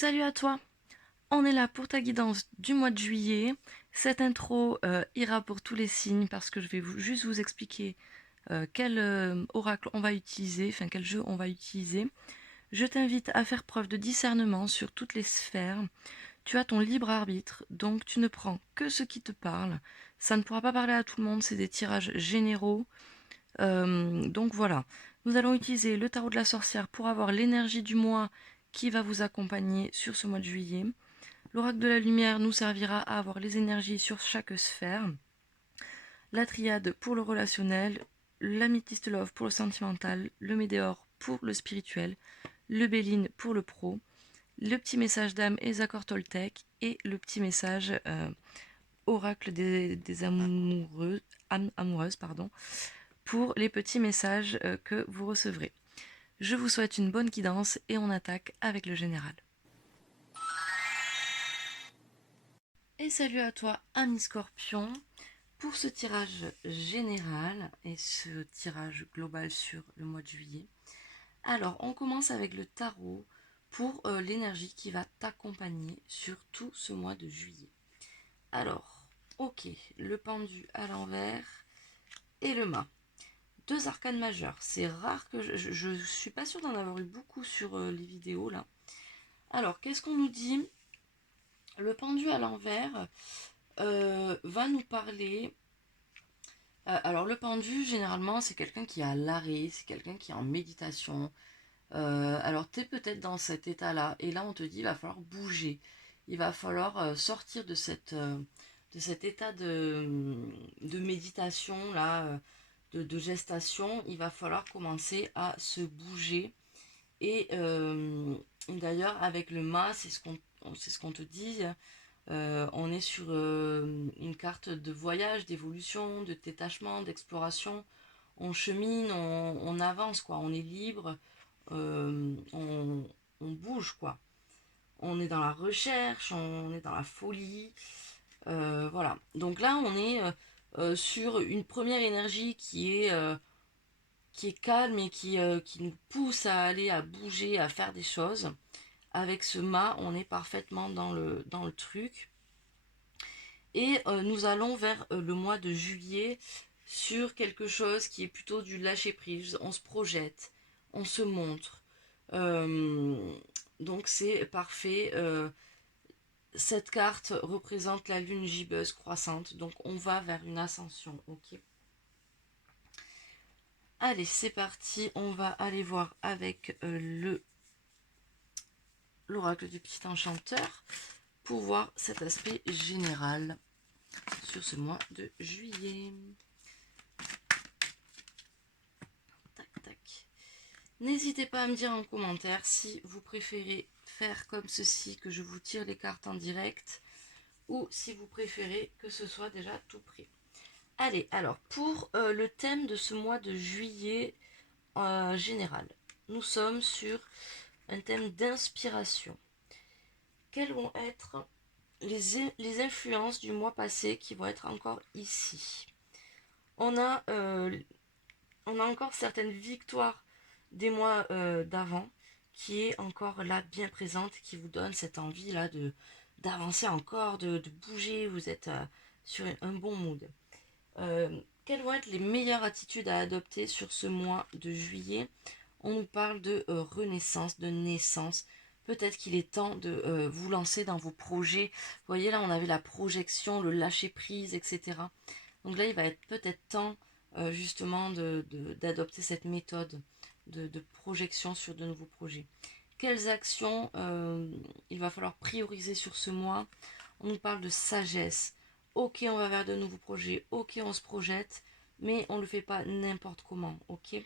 Salut à toi, on est là pour ta guidance du mois de juillet. Cette intro ira pour tous les signes parce que je vais juste vous expliquer quel oracle on va utiliser, enfin quel jeu on va utiliser. Je t'invite à faire preuve de discernement sur toutes les sphères. Tu as ton libre arbitre, donc tu ne prends que ce qui te parle. Ça ne pourra pas parler à tout le monde, c'est des tirages généraux. Donc voilà, nous allons utiliser le tarot de la sorcière pour avoir l'énergie du mois qui va vous accompagner sur ce mois de juillet. L'oracle de la lumière nous servira à avoir les énergies sur chaque sphère. La triade pour le relationnel, l'améthyste love pour le sentimental, le météore pour le spirituel, le béline pour le pro, le petit message d'âme et les accords Toltec et le petit message oracle des amoureux, amoureuses pardon, pour les petits messages que vous recevrez. Je vous souhaite une bonne guidance et on attaque avec le général. Et salut à toi, ami Scorpion, pour ce tirage général et ce tirage global sur le mois de juillet. Alors, on commence avec le tarot pour l'énergie qui va t'accompagner sur tout ce mois de juillet. Alors, ok, le pendu à l'envers et le mât. Deux arcanes majeures. C'est rare que je suis pas sûre d'en avoir eu beaucoup sur les vidéos là. Alors, qu'est-ce qu'on nous dit? Le pendu à l'envers va nous parler. Alors, le pendu, généralement, c'est quelqu'un qui est à l'arrêt, c'est quelqu'un qui est en méditation. Alors, tu es peut-être dans cet état-là, et là, on te dit, il va falloir bouger. Il va falloir sortir de cet état de méditation, là, de gestation. Il va falloir commencer à se bouger. Et d'ailleurs, avec le mât, c'est ce qu'on te dit. On est sur une carte de voyage, d'évolution, de détachement, d'exploration. On chemine, on avance, quoi. On est libre, on bouge, quoi. On est dans la recherche, on est dans la folie. Voilà. Donc là, on est sur une première énergie qui est calme et qui nous pousse à aller, à bouger, à faire des choses. Avec ce mât, on est parfaitement dans le truc. Et nous allons vers le mois de juillet sur quelque chose qui est plutôt du lâcher prise. On se projette, on se montre. Euh, donc c'est parfait. Cette carte représente la lune gibbeuse croissante. Donc on va vers une ascension. Ok. Allez, c'est parti. On va aller voir avec l'oracle du petit enchanteur pour voir cet aspect général sur ce mois de juillet. Tac, tac. N'hésitez pas à me dire en commentaire si vous préférez faire comme ceci, que je vous tire les cartes en direct, ou si vous préférez que ce soit déjà tout prêt. Allez, alors pour le thème de ce mois de juillet général, nous sommes sur un thème d'inspiration. Quelles vont être les influences du mois passé qui vont être encore ici? On a, euh, on a encore certaines victoires des mois d'avant qui est encore là bien présente, qui vous donne cette envie là de d'avancer encore, de bouger, vous êtes sur un bon mood. Quelles vont être les meilleures attitudes à adopter sur ce mois de juillet? On nous parle de renaissance, de naissance. Peut-être qu'il est temps de vous lancer dans vos projets. Vous voyez là, on avait la projection, le lâcher prise, etc. Donc là, il va être peut-être temps justement d'adopter cette méthode de projection sur de nouveaux projets. Quelles actions il va falloir prioriser sur ce mois? On nous parle de sagesse. Ok, on va vers de nouveaux projets. Ok, on se projette, mais on ne le fait pas n'importe comment. Ok.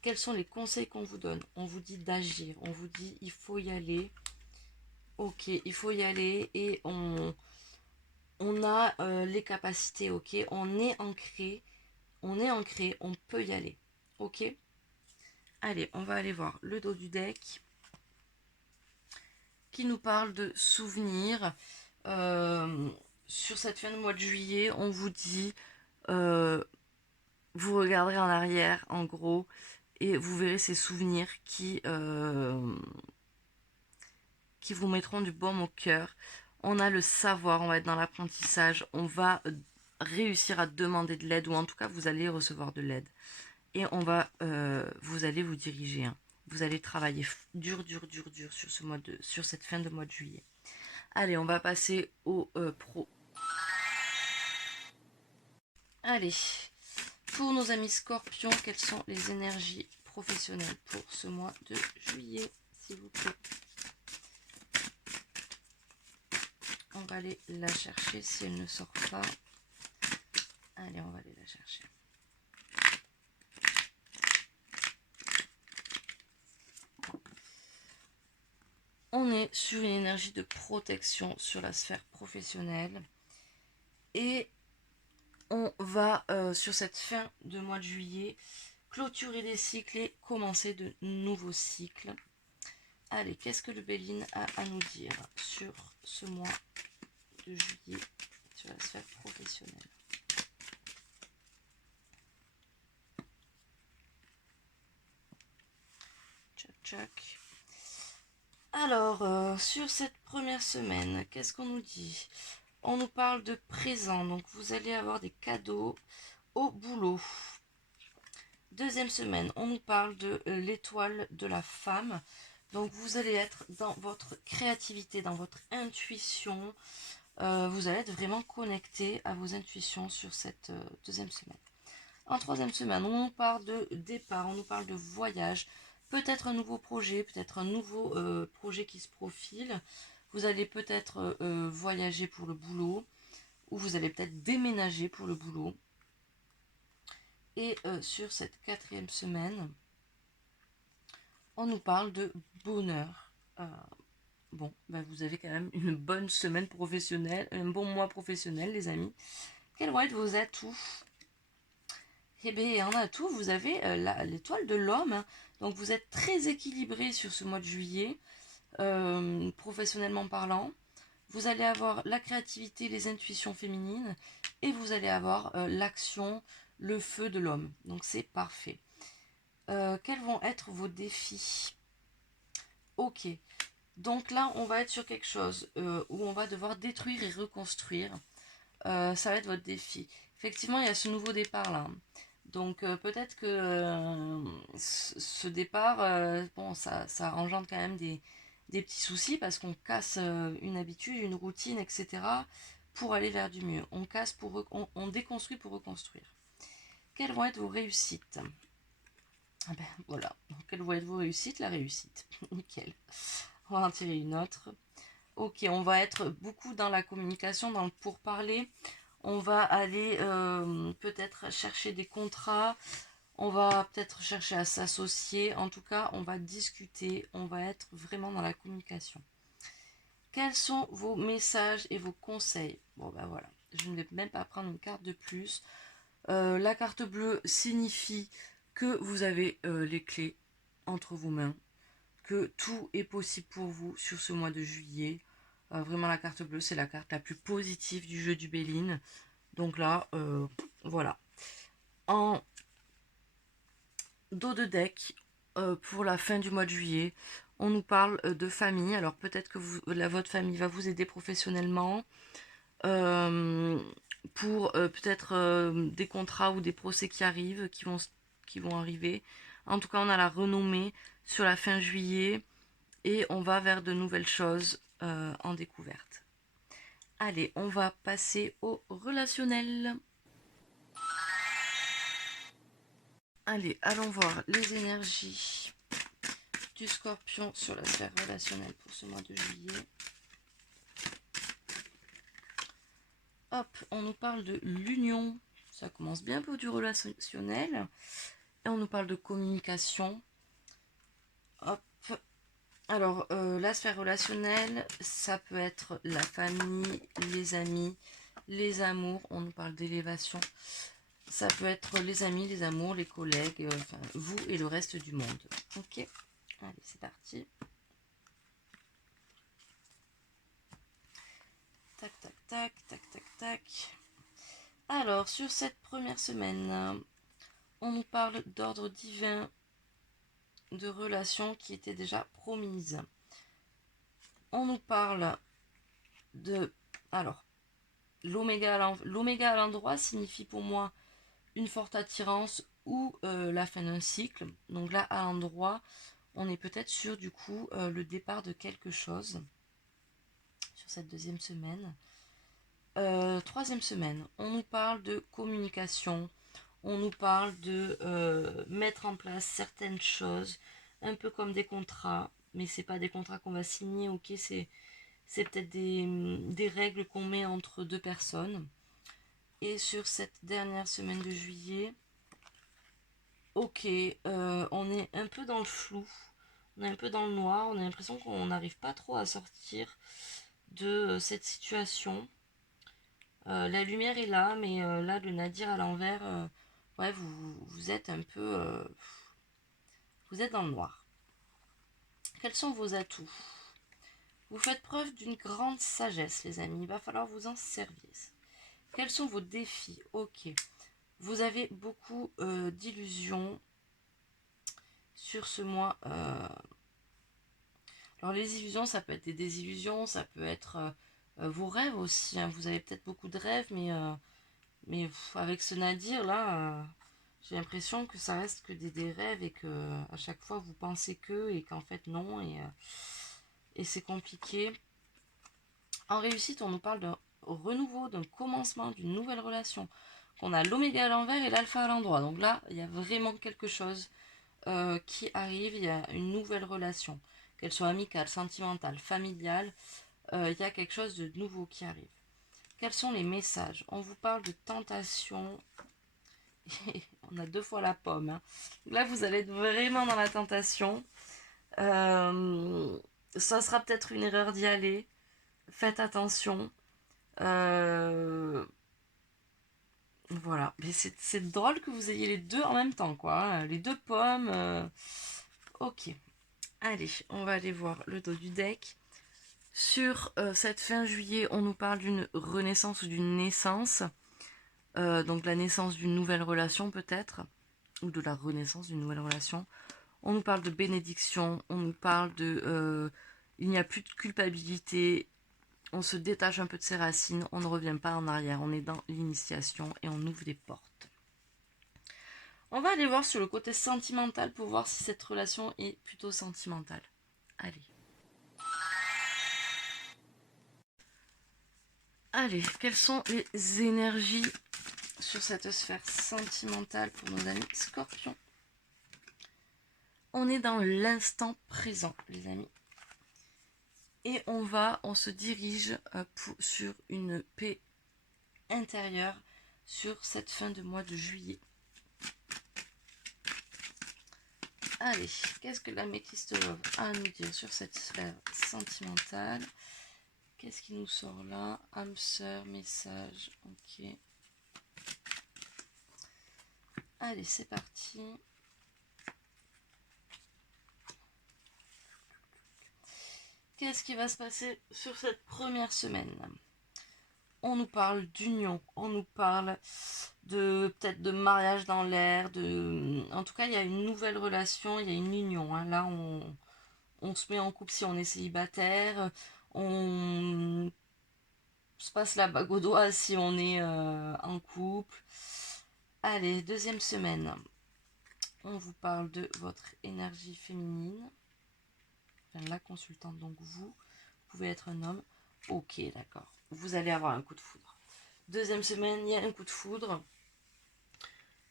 Quels sont les conseils qu'on vous donne? On vous dit d'agir. On vous dit il faut y aller. Ok, il faut y aller et on a les capacités. Ok, on est ancré, on peut y aller. Ok. Allez, on va aller voir le dos du deck qui nous parle de souvenirs. Euh, sur cette fin de mois de juillet, on vous dit, euh, vous regarderez en arrière, en gros, et vous verrez ces souvenirs qui vous mettront du baume au cœur. On a le savoir, on va être dans l'apprentissage, on va réussir à demander de l'aide, ou en tout cas vous allez recevoir de l'aide. Et vous allez vous diriger. Hein. Vous allez travailler dur sur cette fin de mois de juillet. Allez, on va passer au pro. Allez, pour nos amis scorpions, quelles sont les énergies professionnelles pour ce mois de juillet, s'il vous plaît? On va aller la chercher si elle ne sort pas. Allez, on va aller la chercher. On est sur une énergie de protection sur la sphère professionnelle. Et on va, sur cette fin de mois de juillet, clôturer des cycles et commencer de nouveaux cycles. Allez, qu'est-ce que le Béline a à nous dire sur ce mois de juillet, sur la sphère professionnelle? Tchac, tchac. Alors, sur cette première semaine, qu'est-ce qu'on nous dit? On nous parle de présent, donc vous allez avoir des cadeaux au boulot. Deuxième semaine, on nous parle de l'étoile de la femme. Donc vous allez être dans votre créativité, dans votre intuition. Vous allez être vraiment connecté à vos intuitions sur cette deuxième semaine. En troisième semaine, on nous parle de départ, on nous parle de voyage. Peut-être un nouveau projet, peut-être un nouveau projet qui se profile. Vous allez peut-être voyager pour le boulot, ou vous allez peut-être déménager pour le boulot. Et sur cette quatrième semaine, on nous parle de bonheur. Bon, ben vous avez quand même une bonne semaine professionnelle, un bon mois professionnel, les amis. Quels vont être vos atouts? Eh bien, en atout, vous avez l'étoile de l'homme. Hein. Donc, vous êtes très équilibré sur ce mois de juillet, professionnellement parlant. Vous allez avoir la créativité, les intuitions féminines, et vous allez avoir l'action, le feu de l'homme. Donc, c'est parfait. Quels vont être vos défis? Ok. Donc là, on va être sur quelque chose où on va devoir détruire et reconstruire. Ça va être votre défi. Effectivement, il y a ce nouveau départ là. Donc peut-être que ce départ, bon, ça engendre quand même des petits soucis parce qu'on casse une habitude, une routine, etc. pour aller vers du mieux. On casse on déconstruit pour reconstruire. Quelles vont être vos réussites? Ah ben voilà. Donc, quelles vont être vos réussites? La réussite. Nickel. On va en tirer une autre. Ok, on va être beaucoup dans la communication, dans le pourparler. On va aller peut-être chercher des contrats. On va peut-être chercher à s'associer. En tout cas, on va discuter. On va être vraiment dans la communication. Quels sont vos messages et vos conseils? Bon, ben voilà. Je ne vais même pas prendre une carte de plus. La carte bleue signifie que vous avez les clés entre vos mains. Que tout est possible pour vous sur ce mois de juillet. Vraiment, la carte bleue, c'est la carte la plus positive du jeu du Béline. Donc là, voilà. En dos de deck, pour la fin du mois de juillet, on nous parle de famille. Alors peut-être que votre famille va vous aider professionnellement pour peut-être des contrats ou des procès qui arrivent, qui vont arriver. En tout cas, on a la renommée sur la fin juillet et on va vers de nouvelles choses en découverte. Allez, on va passer au relationnel. Allez, allons voir les énergies du Scorpion sur la sphère relationnelle pour ce mois de juillet. Hop, on nous parle de l'union. Ça commence bien pour du relationnel. Et on nous parle de communication. Hop. Alors, la sphère relationnelle, ça peut être la famille, les amis, les amours. On nous parle d'élévation. Ça peut être les amis, les amours, les collègues, enfin, vous et le reste du monde. Ok, allez, c'est parti. Tac, tac, tac, tac, tac, tac. Alors, sur cette première semaine, on nous parle d'ordre divin, de relations qui étaient déjà promises. on nous parle de... Alors, l'oméga à l'endroit signifie pour moi une forte attirance ou la fin d'un cycle. Donc là, à l'endroit, on est peut-être sur du coup le départ de quelque chose sur cette deuxième semaine. Troisième semaine, on nous parle de communication, on nous parle de mettre en place certaines choses, un peu comme des contrats, mais c'est pas des contrats qu'on va signer, ok, c'est peut-être des règles qu'on met entre deux personnes. Et sur cette dernière semaine de juillet, ok, on est un peu dans le flou, on est un peu dans le noir, on a l'impression qu'on n'arrive pas trop à sortir de cette situation. La lumière est là, mais là, le nadir à l'envers, ouais, vous êtes un peu... vous êtes dans le noir. Quels sont vos atouts? Vous faites preuve d'une grande sagesse, les amis. Il va falloir vous en servir. Quels sont vos défis? Ok. Vous avez beaucoup d'illusions sur ce mois. Alors les illusions, ça peut être des désillusions, ça peut être vos rêves aussi. Hein. Vous avez peut-être beaucoup de rêves, mais avec ce nadir là, j'ai l'impression que ça reste que des rêves et que à chaque fois vous pensez que et qu'en fait non et c'est compliqué. En réussite, on nous parle d'un renouveau, d'un commencement, d'une nouvelle relation. On a l'oméga à l'envers et l'alpha à l'endroit. Donc là, il y a vraiment quelque chose qui arrive, il y a une nouvelle relation. Qu'elle soit amicale, sentimentale, familiale, il y a quelque chose de nouveau qui arrive. Quels sont les messages? On vous parle de tentation. On a deux fois la pomme. Hein. Là, vous allez être vraiment dans la tentation. Ça sera peut-être une erreur d'y aller. Faites attention. Voilà. Mais c'est drôle que vous ayez les deux en même temps, quoi. Hein. Les deux pommes. Ok. Allez, on va aller voir le dos du deck. Sur cette fin juillet, on nous parle d'une renaissance ou d'une naissance. Donc la naissance d'une nouvelle relation peut-être. Ou de la renaissance d'une nouvelle relation. On nous parle de bénédiction. On nous parle de... il n'y a plus de culpabilité. On se détache un peu de ses racines. On ne revient pas en arrière. On est dans l'initiation et on ouvre des portes. On va aller voir sur le côté sentimental pour voir si cette relation est plutôt sentimentale. Allez. Allez, quelles sont les énergies sur cette sphère sentimentale pour nos amis Scorpions? On est dans l'instant présent, les amis. Et on se dirige sur une paix intérieure sur cette fin de mois de juillet. Allez, qu'est-ce que la Méphisto a à nous dire sur cette sphère sentimentale? Qu'est-ce qui nous sort là? Âme sœur, message, ok. Allez, c'est parti. Qu'est-ce qui va se passer sur cette première semaine? On nous parle d'union, on nous parle de peut-être de mariage dans l'air, en tout cas il y a une nouvelle relation, il y a une union. Hein. Là on se met en couple si on est célibataire, on se passe la bague au doigt si on est en couple. Allez, deuxième semaine. On vous parle de votre énergie féminine. Enfin, la consultante, donc vous pouvez être un homme. Ok, d'accord. Vous allez avoir un coup de foudre. Deuxième semaine, il y a un coup de foudre.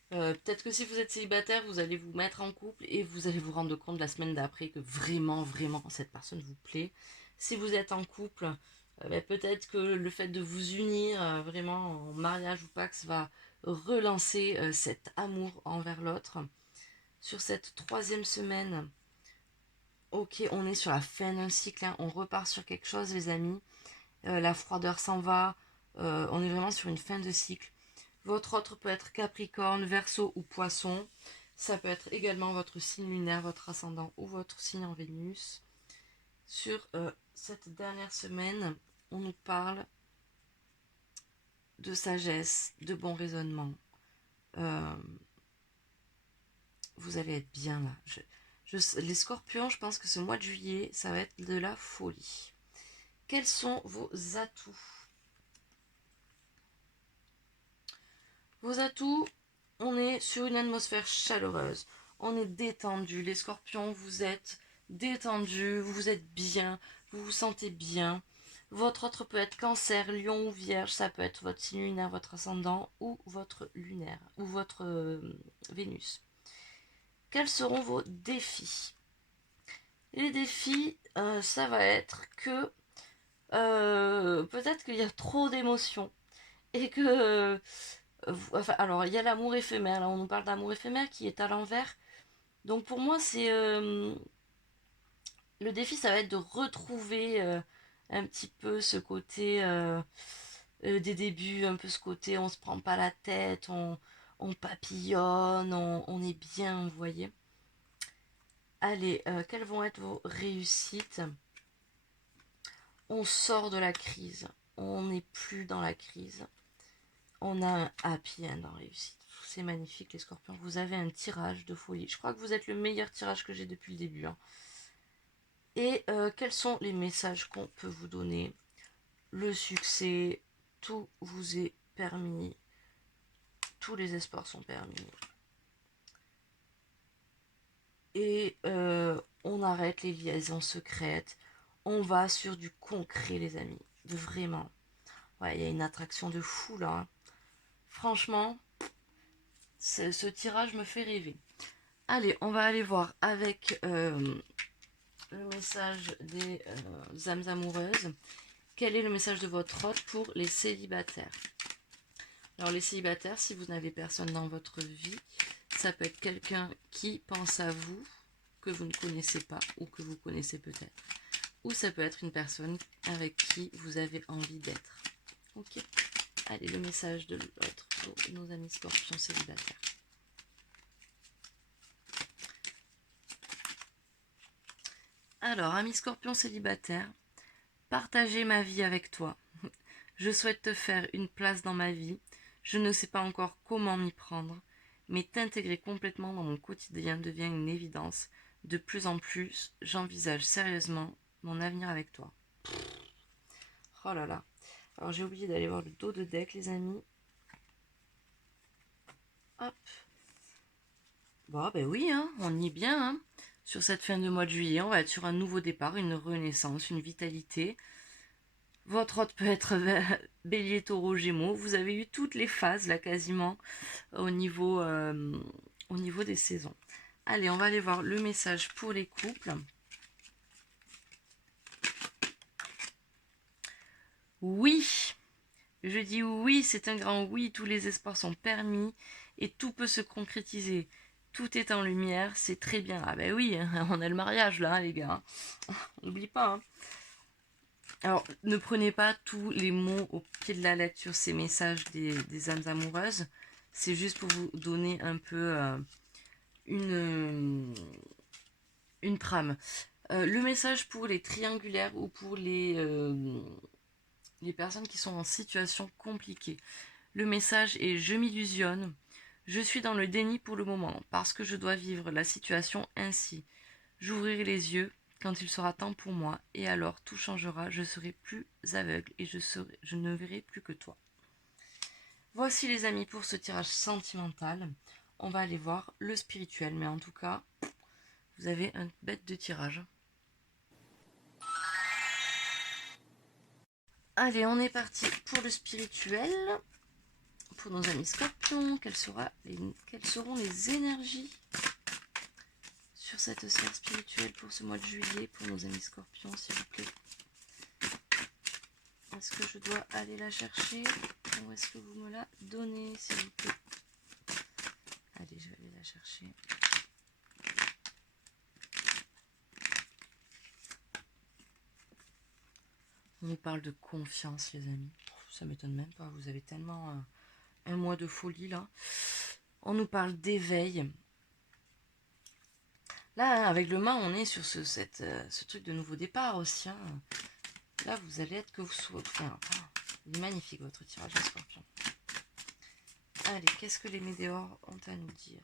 Peut-être que si vous êtes célibataire, vous allez vous mettre en couple et vous allez vous rendre compte la semaine d'après que vraiment, vraiment, cette personne vous plaît. Si vous êtes en couple, peut-être que le fait de vous unir vraiment en mariage ou pax va relancer cet amour envers l'autre. Sur cette troisième semaine, ok, on est sur la fin d'un cycle, hein, on repart sur quelque chose, les amis. La froideur s'en va, on est vraiment sur une fin de cycle. Votre autre peut être Capricorne, Verseau ou Poisson. Ça peut être également votre signe lunaire, votre ascendant ou votre signe en Vénus. Sur cette dernière semaine, on nous parle de sagesse, de bon raisonnement. Vous allez être bien là. Les Scorpions, je pense que ce mois de juillet, ça va être de la folie. quels sont vos atouts? Vos atouts, on est sur une atmosphère chaleureuse. On est détendu. Les scorpions, vous êtes détendus, vous êtes bien, vous vous sentez bien. Votre autre peut être cancer, lion ou vierge. Ça peut être votre signe lunaire, votre ascendant ou votre lunaire ou votre Vénus. Quels seront vos défis? Les défis, ça va être que peut-être qu'il y a trop d'émotions et que enfin, alors il y a l'amour éphémère, là on nous parle d'amour éphémère qui est à l'envers. Donc pour moi c'est le défi, ça va être de retrouver un petit peu ce côté des débuts, un peu ce côté on se prend pas la tête, on papillonne, on est bien, vous voyez. Allez, quelles vont être vos réussites? On sort de la crise, on n'est plus dans la crise. On a un happy end en réussite. C'est magnifique les scorpions. Vous avez un tirage de folie. Je crois que vous êtes le meilleur tirage que j'ai depuis le début. Hein. Et quels sont les messages qu'on peut vous donner? Le succès, tout vous est permis. Tous les espoirs sont permis. Et on arrête les liaisons secrètes. On va sur du concret les amis. De vraiment. Ouais, il y a une attraction de fou là. Hein. Franchement, ce tirage me fait rêver. Allez, on va aller voir avec le message des âmes amoureuses. Quel est le message de votre hôte pour les célibataires? Alors les célibataires, si vous n'avez personne dans votre vie, ça peut être quelqu'un qui pense à vous, que vous ne connaissez pas ou que vous connaissez peut-être. Ou ça peut être une personne avec qui vous avez envie d'être. Ok. Allez, le message de l'autre pour nos amis scorpions célibataires. Alors, amis scorpions célibataires, partager ma vie avec toi. Je souhaite te faire une place dans ma vie. Je ne sais pas encore comment m'y prendre, mais t'intégrer complètement dans mon quotidien devient une évidence. De plus en plus, j'envisage sérieusement mon avenir avec toi. Oh là là. Alors j'ai oublié d'aller voir le dos de deck, les amis. Hop. Bon, ben oui, hein, on y est bien. Hein. Sur cette fin de mois de juillet, on va être sur un nouveau départ, une renaissance, une vitalité. Votre hôte peut être bélier, taureau, gémeaux. Vous avez eu toutes les phases, là, quasiment, au niveau des saisons. Allez, on va aller voir le message pour les couples. Oui, je dis oui, c'est un grand oui. Tous les espoirs sont permis et tout peut se concrétiser. Tout est en lumière, c'est très bien. Ah ben oui, on a le mariage là, les gars. N'oublie pas. Hein. Alors, ne prenez pas tous les mots au pied de la lettre sur ces messages des âmes amoureuses. C'est juste pour vous donner un peu une trame. Le message pour les triangulaires ou pour les personnes qui sont en situation compliquée. Le message est: je m'illusionne. Je suis dans le déni pour le moment parce que je dois vivre la situation ainsi. J'ouvrirai les yeux quand il sera temps pour moi, et alors tout changera, je serai plus aveugle et je ne verrai plus que toi. Voici les amis pour ce tirage sentimental. On va aller voir le spirituel, mais en tout cas, vous avez un bête de tirage. Allez, on est parti pour le spirituel. Pour nos amis scorpions, quelles seront les énergies sur cette sphère spirituelle pour ce mois de juillet pour nos amis scorpions, s'il vous plaît? Est-ce que je dois aller la chercher ou est-ce que vous me la donnez, s'il vous plaît? Allez, je vais aller la chercher. On nous parle de confiance, les amis. Ça m'étonne même pas, vous avez tellement un mois de folie là. On nous parle d'éveil. Là, avec le mât, on est sur ce truc de nouveau départ aussi. Hein. Là, vous allez être que vous soyez. Enfin, il est magnifique votre tirage à scorpion. Allez, qu'est-ce que les météores ont à nous dire?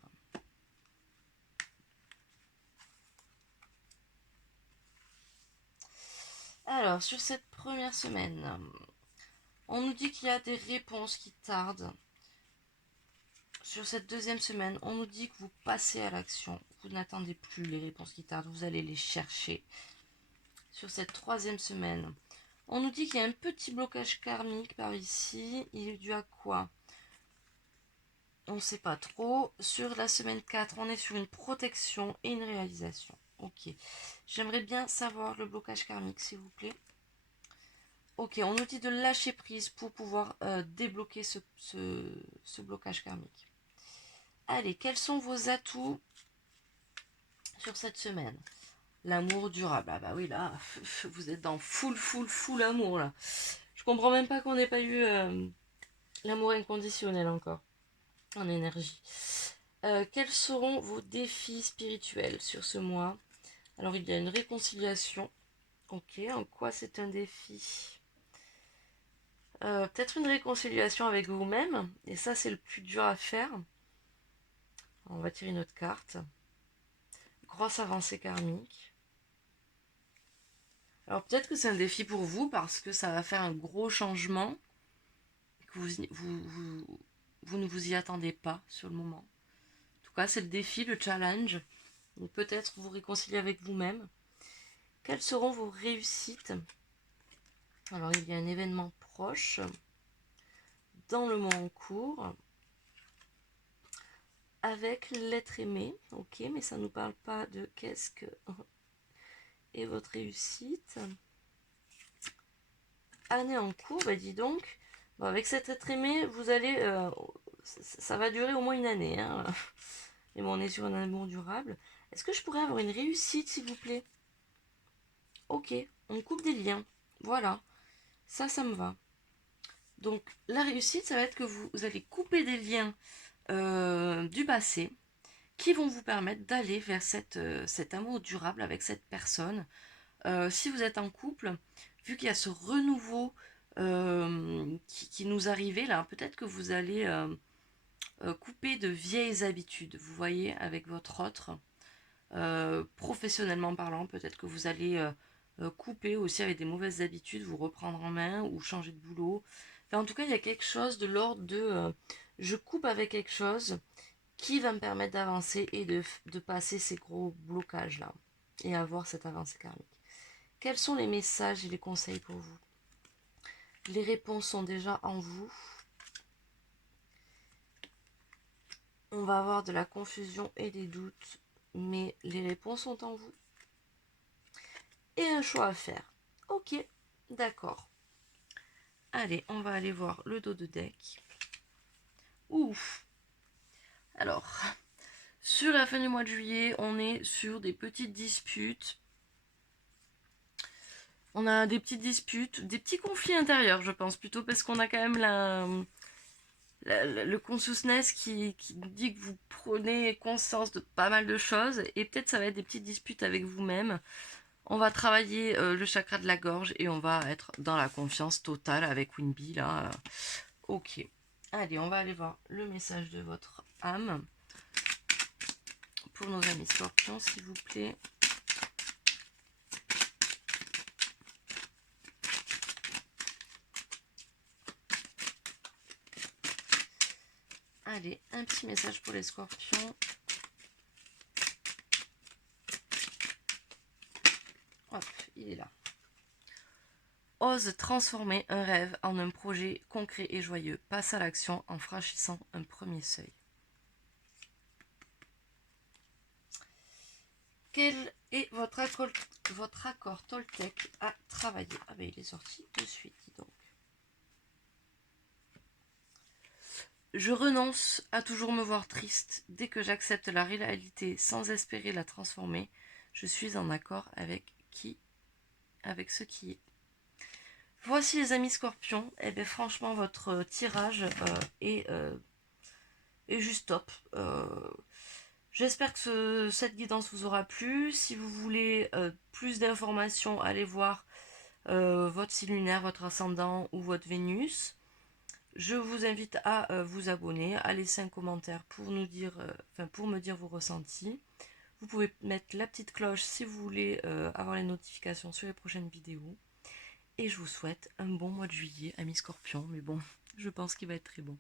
Alors, sur cette première semaine. On nous dit qu'il y a des réponses qui tardent. Sur cette deuxième semaine, on nous dit que vous passez à l'action. Vous n'attendez plus les réponses qui tardent, vous allez les chercher. Sur cette troisième semaine, on nous dit qu'il y a un petit blocage karmique par ici. Il est dû à quoi? On ne sait pas trop. Sur la semaine 4, on est sur une protection et une réalisation. Ok. J'aimerais bien savoir le blocage karmique, s'il vous plaît. Ok, on nous dit de lâcher prise pour pouvoir débloquer ce blocage karmique. Allez, quels sont vos atouts sur cette semaine? L'amour durable. Ah bah oui, là, vous êtes dans full amour, là. Je comprends même pas qu'on n'ait pas eu l'amour inconditionnel encore, en énergie. Quels seront vos défis spirituels sur ce mois? Alors, il y a une réconciliation. Ok, en quoi c'est un défi? Peut-être une réconciliation avec vous-même. Et ça, c'est le plus dur à faire. On va tirer une autre carte. Grosse avancée karmique. Alors peut-être que c'est un défi pour vous parce que ça va faire un gros changement. Que vous ne vous y attendez pas sur le moment. En tout cas, c'est le défi, le challenge. Donc peut-être vous réconcilier avec vous-même. Quelles seront vos réussites? Alors il y a un événement proche. Dans le mois en cours. Avec l'être aimé. Ok, mais ça ne nous parle pas de qu'est-ce que... Et votre réussite. Année en cours, bah dis donc. Bon, avec cet être aimé, vous allez... ça va durer au moins une année. Hein. Mais bon, on est sur un amour durable. Est-ce que je pourrais avoir une réussite, s'il vous plaît? Ok, on coupe des liens. Voilà, ça me va. Donc, la réussite, ça va être que vous allez couper des liens du passé qui vont vous permettre d'aller vers cet amour durable avec cette personne. Si vous êtes en couple, vu qu'il y a ce renouveau qui nous arrivait là, peut-être que vous allez couper de vieilles habitudes, vous voyez, avec votre autre. Professionnellement parlant, peut-être que vous allez couper aussi avec des mauvaises habitudes, vous reprendre en main ou changer de boulot. Enfin, en tout cas, il y a quelque chose de l'ordre de je coupe avec quelque chose qui va me permettre d'avancer et de passer ces gros blocages là et avoir cette avancée karmique. Quels sont les messages et les conseils pour vous? Les réponses sont déjà en vous. On va avoir de la confusion et des doutes, mais les réponses sont en vous. Et un choix à faire. Ok, d'accord. Allez, on va aller voir le dos de deck. Ouf. Alors, sur la fin du mois de juillet, on est sur des petites disputes. On a des petites disputes, des petits conflits intérieurs, je pense, plutôt parce qu'on a quand même le consciousness qui nous dit que vous prenez conscience de pas mal de choses, et peut-être ça va être des petites disputes avec vous-même. On va travailler le chakra de la gorge et on va être dans la confiance totale avec Winby là. Ok. Allez, on va aller voir le message de votre âme pour nos amis scorpions, s'il vous plaît. Allez, un petit message pour les scorpions. Hop, il est là. Ose transformer un rêve en un projet concret et joyeux. Passe à l'action en franchissant un premier seuil. Quel est votre accord Toltec à travailler? Ah ben il est sorti de suite, dis donc. Je renonce à toujours me voir triste. Dès que j'accepte la réalité sans espérer la transformer, je suis en accord avec ce qui est. Voici les amis scorpions. Et bien franchement, votre tirage est juste top. J'espère que cette guidance vous aura plu. Si vous voulez plus d'informations, allez voir votre signe lunaire, votre ascendant ou votre Vénus. Je vous invite à vous abonner, à laisser un commentaire pour nous dire, pour me dire vos ressentis. Vous pouvez mettre la petite cloche si vous voulez avoir les notifications sur les prochaines vidéos. Et je vous souhaite un bon mois de juillet, amis Scorpion. Mais bon, je pense qu'il va être très bon.